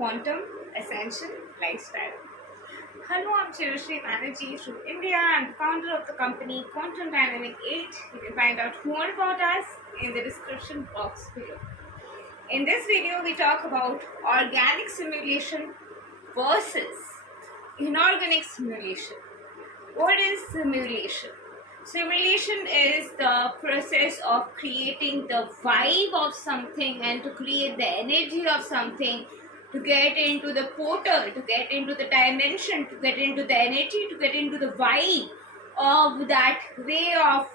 Quantum Ascension lifestyle. Hello, I'm Chirashri Banerjee from India. I'm the founder of the company Quantum Dynamic 8. You can find out more about us in the description box below. In this video, we talk about organic simulation versus inorganic simulation. What is simulation? Simulation is the process of creating the vibe of something and to create the energy of something, to get into the portal, to get into the dimension, to get into the energy, to get into the vibe of that way of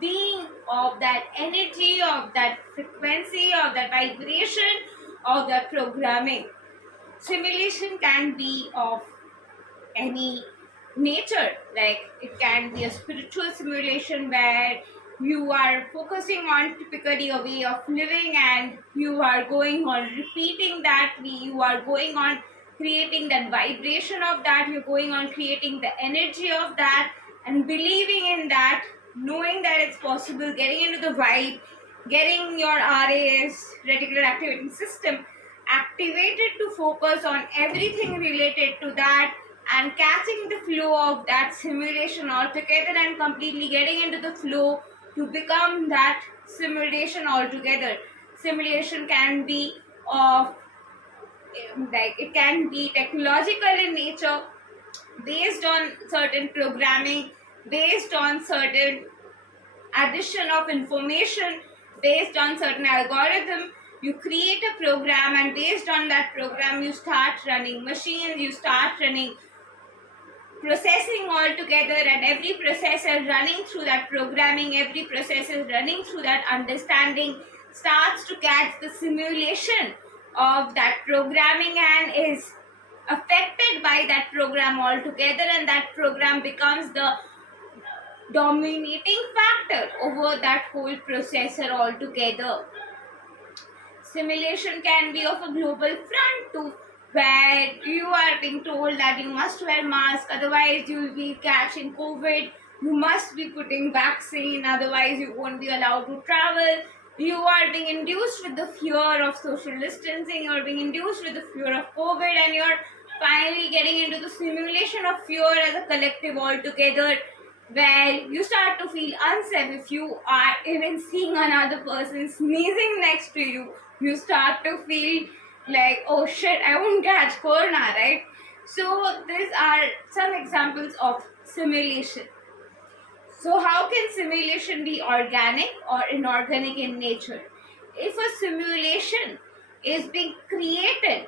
being, of that energy, of that frequency, of that vibration, of that programming. Simulation can be of any nature, like it can be a spiritual simulation where you are focusing on typically a way of living and you are going on repeating that way, you are going on creating that vibration of that, you're going on creating the energy of that and believing in that, knowing that it's possible, getting into the vibe, getting your RAS, reticular activating system, activated to focus on everything related to that and catching the flow of that simulation altogether and completely getting into the flow to become that simulation altogether. Simulation can be of like it can be technological in nature, based on certain programming, based on certain addition of information, based on certain algorithm. You create a program and based on that program you start running machines, you start running processing all together, and every processor running through that programming, every processor running through that understanding starts to catch the simulation of that programming and is affected by that program altogether, and that program becomes the dominating factor over that whole processor altogether. Simulation can be of a global front too, where you are being told that you must wear mask, otherwise you will be catching COVID. You must be putting vaccine, otherwise you won't be allowed to travel. You are being induced with the fear of social distancing, you are being induced with the fear of COVID, and you are finally getting into the simulation of fear as a collective altogether, where you start to feel unsafe. If you are even seeing another person sneezing next to you, you start to feel like, oh shit, I won't catch corona, right? So these are some examples of simulation. So how can simulation be organic or inorganic in nature? If a simulation is being created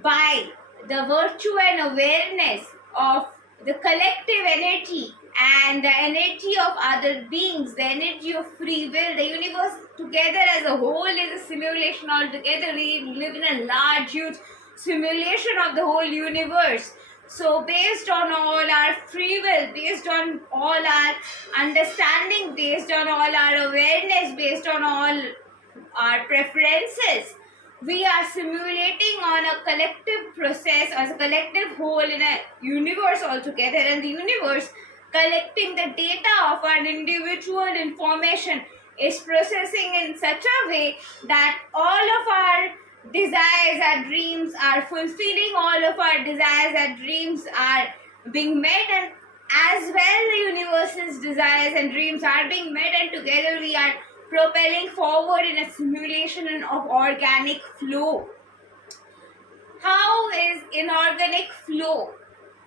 by the virtue and awareness of the collective energy and the energy of other beings, the energy of free will, the universe together as a whole is a simulation altogether. We live in a large, huge simulation of the whole universe. So based on all our free will, based on all our understanding, based on all our awareness, based on all our preferences, we are simulating on a collective process as a collective whole in a universe altogether, and the universe collecting the data of an individual information is processing in such a way that all of our desires and dreams are fulfilling, all of our desires and dreams are being met, and as well the universe's desires and dreams are being met, and together we are propelling forward in a simulation of organic flow. How is inorganic flow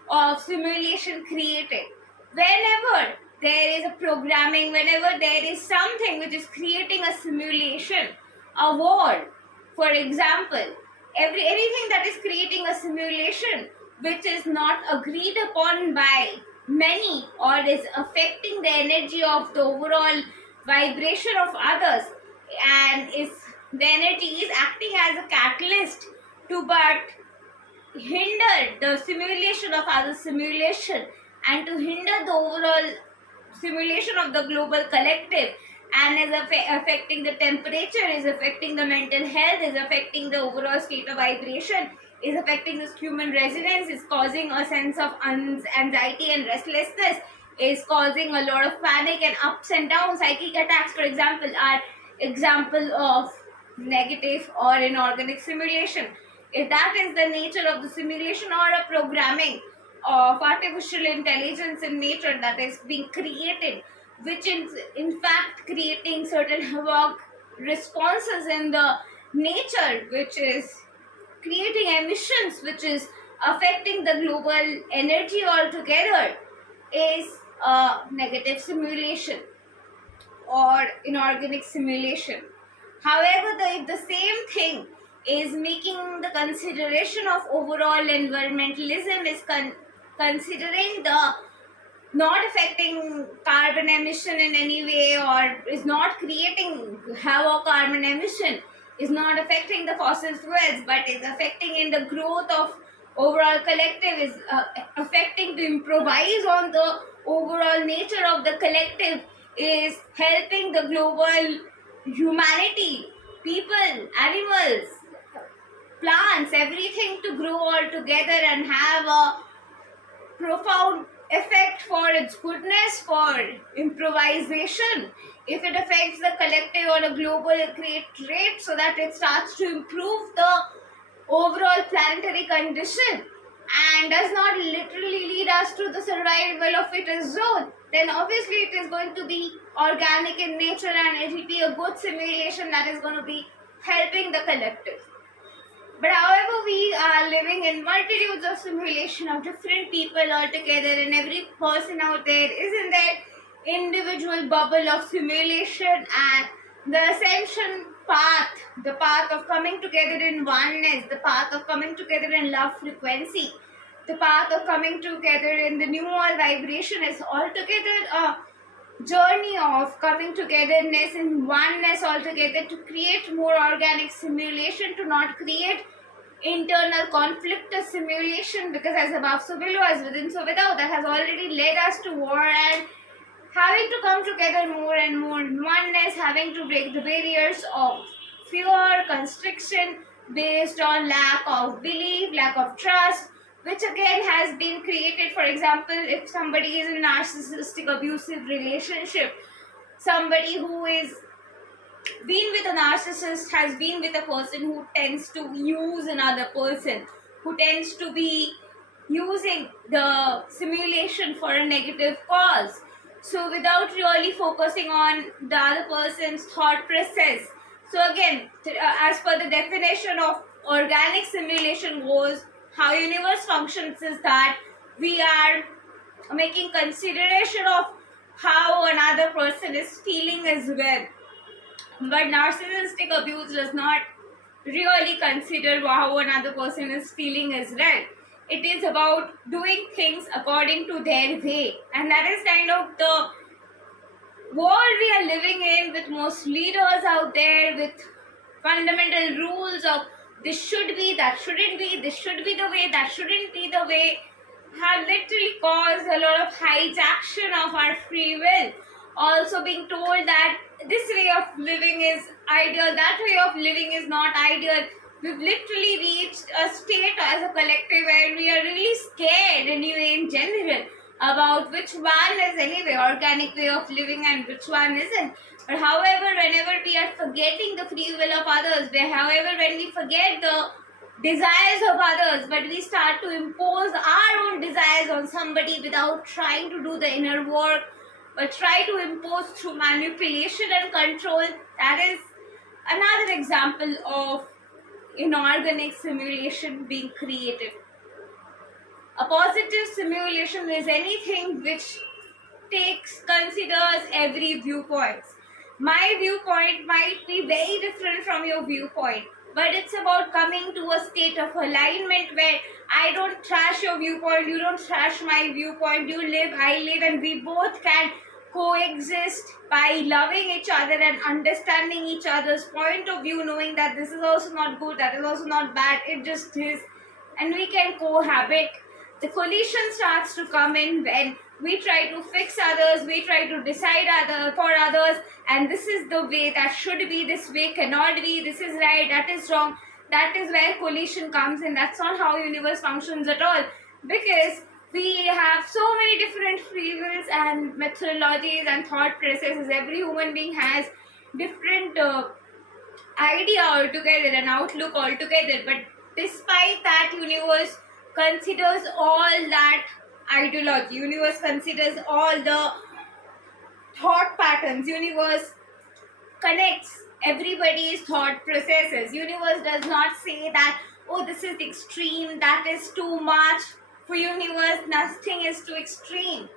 of simulation created? Whenever there is a programming, whenever there is something which is creating a simulation, a world, for example, anything that is creating a simulation which is not agreed upon by many or is affecting the energy of the overall vibration of others, and the energy is acting as a catalyst to but hinder the simulation of other simulation and to hinder the overall simulation of the global collective, and is affecting the temperature, is affecting the mental health, is affecting the overall state of vibration, is affecting the human resonance, is causing a sense of anxiety and restlessness, is causing a lot of panic and ups and downs. Psychic attacks, for example, are example of negative or inorganic simulation. If that is the nature of the simulation or a programming of artificial intelligence in nature that is being created, which is in fact creating certain havoc responses in the nature, which is creating emissions, which is affecting the global energy altogether, is a negative simulation or inorganic simulation. However, if the same thing is making the consideration of overall environmentalism, is considering the not affecting carbon emission in any way, or is not creating havoc carbon emission, is not affecting the fossil fuels, but is affecting in the growth of overall collective, is affecting to improvise on the overall nature of the collective, is helping the global humanity, people, animals, plants, everything to grow all together and have a profound effect for its goodness, for improvisation. If it affects the collective or a global great rate so that it starts to improve the overall planetary condition and does not literally lead us to the survival of fittest zone, then obviously it is going to be organic in nature and it will be a good simulation that is going to be helping the collective. But however, we are living in multitudes of simulation of different people altogether, and every person out there is in their individual bubble of simulation, and the ascension path, the path of coming together in oneness, the path of coming together in love frequency, the path of coming together in the new all vibration is altogether a journey of coming togetherness in oneness altogether to create more organic simulation, to not create internal conflict or simulation, because as above so below, as within so without, that has already led us to war and having to come together more and more in oneness, having to break the barriers of fear, constriction based on lack of belief, lack of trust, which again has been created. For example, if somebody is in a narcissistic abusive relationship, somebody who is been with a narcissist has been with a person who tends to use another person, who tends to be using the simulation for a negative cause. So without really focusing on the other person's thought process. So again, as per the definition of organic simulation goes, how universe functions is that we are making consideration of how another person is feeling as well. But narcissistic abuse does not really consider how another person is feeling as well. It is about doing things according to their way. And that is kind of the world we are living in, with most leaders out there with fundamental rules of this should be, that shouldn't be, this should be the way, that shouldn't be the way, have literally caused a lot of hijaction of our free will. Also being told that this way of living is ideal, that way of living is not ideal. We've literally reached a state as a collective where we are really scared anyway in general about which one is anyway organic way of living and which one isn't. But however, whenever we are forgetting the free will of others, however, when we forget the desires of others, but we start to impose our own desires on somebody without trying to do the inner work, but try to impose through manipulation and control, that is another example of inorganic simulation being created. A positive simulation is anything which considers every viewpoint. My viewpoint might be very different from your viewpoint, but it's about coming to a state of alignment where I don't trash your viewpoint, you don't trash my viewpoint, you live, I live, and we both can coexist by loving each other and understanding each other's point of view, knowing that this is also not good, that is also not bad, it just is, and we can cohabit. The collision starts to come in when we try to fix others, we try to decide for others, and this is the way, that should be, this way cannot be, this is right, that is wrong. That is where collision comes in. That's not how universe functions at all, because we have so many different free wills and methodologies and thought processes. Every human being has different idea altogether, an outlook altogether, but Despite that, universe considers all that ideology. Universe considers all the thought patterns. Universe connects everybody's thought processes. Universe does not say that, oh, this is extreme, that is too much. For universe, nothing is too extreme.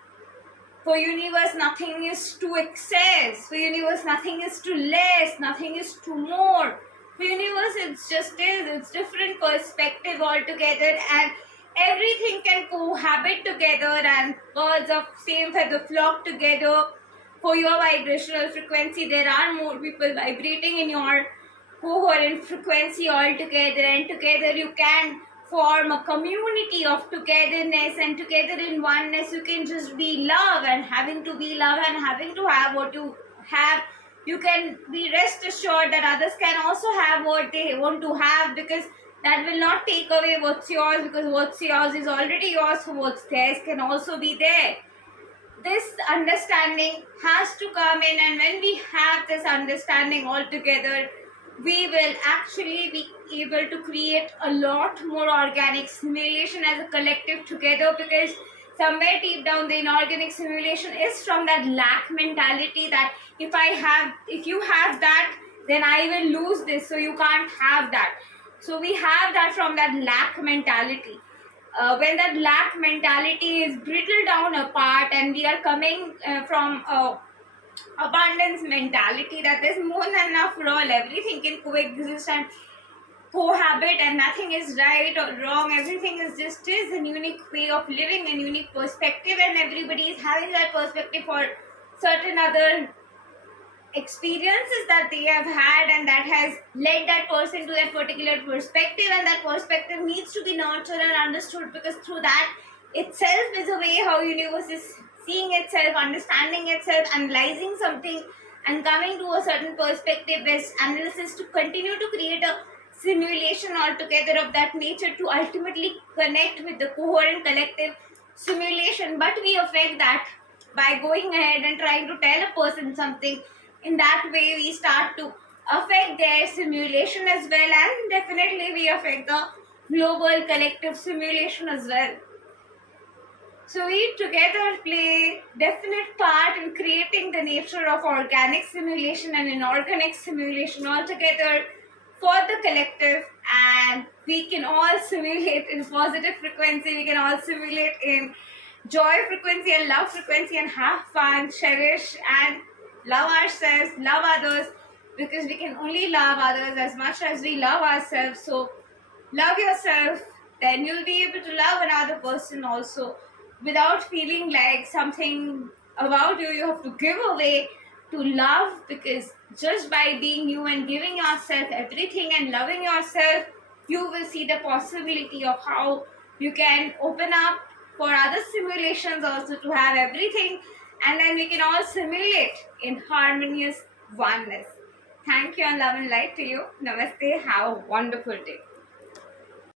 For universe, nothing is too excess. For universe, nothing is too less. Nothing is too more. For universe, it's just is. It's different perspective altogether, and everything can cohabit together, and birds of same feather flock together. For your vibrational frequency, there are more people vibrating in your coherent frequency altogether, and together you can form a community of togetherness, and together in oneness you can just be love, and having to be love and having to have what you have, you can be rest assured that others can also have what they want to have, because that will not take away what's yours, because what's yours is already yours, so what's theirs can also be there. This understanding has to come in, and when we have this understanding all together, we will actually be able to create a lot more organic simulation as a collective together, because somewhere deep down the inorganic simulation is from that lack mentality, that if you have that, then I will lose this, so you can't have that. So we have that from that lack mentality. When that lack mentality is brittled down apart, and we are coming from abundance mentality, that there's more than enough for all, everything can coexist and cohabit, and nothing is right or wrong, everything is just is a unique way of living, a unique perspective, and everybody is having that perspective for certain other experiences that they have had, and that has led that person to that particular perspective, and that perspective needs to be nurtured and understood, because through that itself is a way how universe is seeing itself, understanding itself, analyzing something, and coming to a certain perspective based analysis to continue to create a simulation altogether of that nature, to ultimately connect with the coherent collective simulation. But we affect that by going ahead and trying to tell a person something. In that way we start to affect their simulation as well, and definitely we affect the global collective simulation as well. So we together play definite part in creating the nature of organic simulation and inorganic simulation altogether for the collective, and we can all simulate in positive frequency, we can all simulate in joy frequency and love frequency, and have fun, cherish, and love ourselves, love others, because we can only love others as much as we love ourselves. So love yourself, then you'll be able to love another person also, without feeling like something about you have to give away to love, because just by being you and giving yourself everything and loving yourself, you will see the possibility of how you can open up for other simulations also to have everything, and then we can all simulate in harmonious oneness. Thank you, and love and light to you. Namaste. Have a wonderful day.